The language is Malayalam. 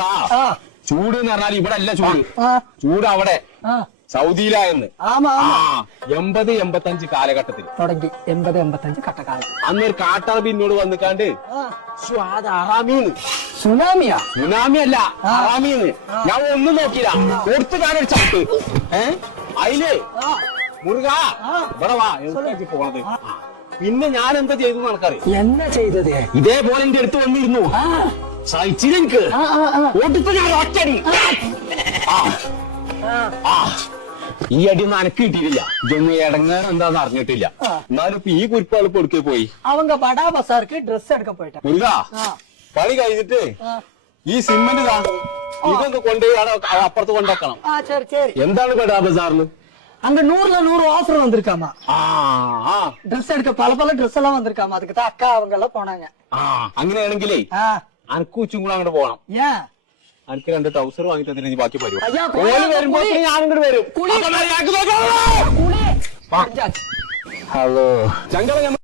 ആ. ചൂട്. എന്ന് പറഞ്ഞാൽ ഇവിടെ അല്ല ചൂട് ചൂട് അവിടെ സൗദിയിലായെന്ന് എൺപത് എൺപത്തഞ്ച് കാലഘട്ടത്തിൽ. തുടങ്ങി. എൺപത് എൺപത്തഞ്ച് കട്ടക്കാലം ഒരു കാട്ടാറബി എന്നോട് വന്നിക്കാണ്ട് അറാമീന്ന് സുനാമിയാ? സുനാമി അല്ല അറാമിന്ന് ഞാൻ ഒന്നും നോക്കിയില്ല. കൊടുത്തു കാലൊരു ചവിട്ട്. ഏ? അയിൽ. ആ. ഇവിടെ വാ. പോണത്? പിന്നെ ഞാൻ എന്താ ചെയ്തു നടക്കാറ് എന്നാ ചെയ്തത്? ഇതേപോലെ എന്റെ അടുത്ത് വന്നിരുന്നു. ആ സഹിച്ചില്ല എനിക്ക് ആ ആ ആ കൊടുത്ത് ഞാൻ ഒറ്റടി ആ ആ ആ ഈ അടി ഒന്നും അനക്ക് കിട്ടിയിട്ടില്ല ഇതൊന്നും ഇടങ്ങാൻ എന്താന്ന് അറിഞ്ഞിട്ടില്ല ആ. എന്നാലും ഇപ്പൊ ഈ കുരിപ്പാൾ ഇപ്പൊ എടുക്കേ പോയി அவங்க படா பசாருக்கு ட்ரெஸ் எடுக்க போயிட்டேன் മുരുക ആ പണി കഴിഞ്ഞിട്ട് ആ. ഈ സിമെന്റ് ഇതാ ഇതൊന്ന് കൊണ്ടുപോയി അവിടെ അപ്പുറത്ത് കൊണ്ടുവെക്കണം ஆ சரி சரி എന്താണ് പെടാ ബസാറിന് அங்க நூறுல நூறு ஆஃபர் வந்திருக்காமா ആ ആ ட்ரெஸ் எடுக்க பல பல ட்ரெஸ் எல்லாம் வந்திருக்காமா அதுக்கு தான் அக்கா அவங்க எல்லாம் போனாங்க ആ അങ്ങനെയാണെങ്കിലേ ஆ അനക്ക് കൂടെ അങ്ങോട്ട് പോകണം അനക്ക് രണ്ട് ട്രൗസർ വാങ്ങി ഇനി ബാക്കി വരും ഞാൻ വരും. ഹലോ. ഞങ്ങൾ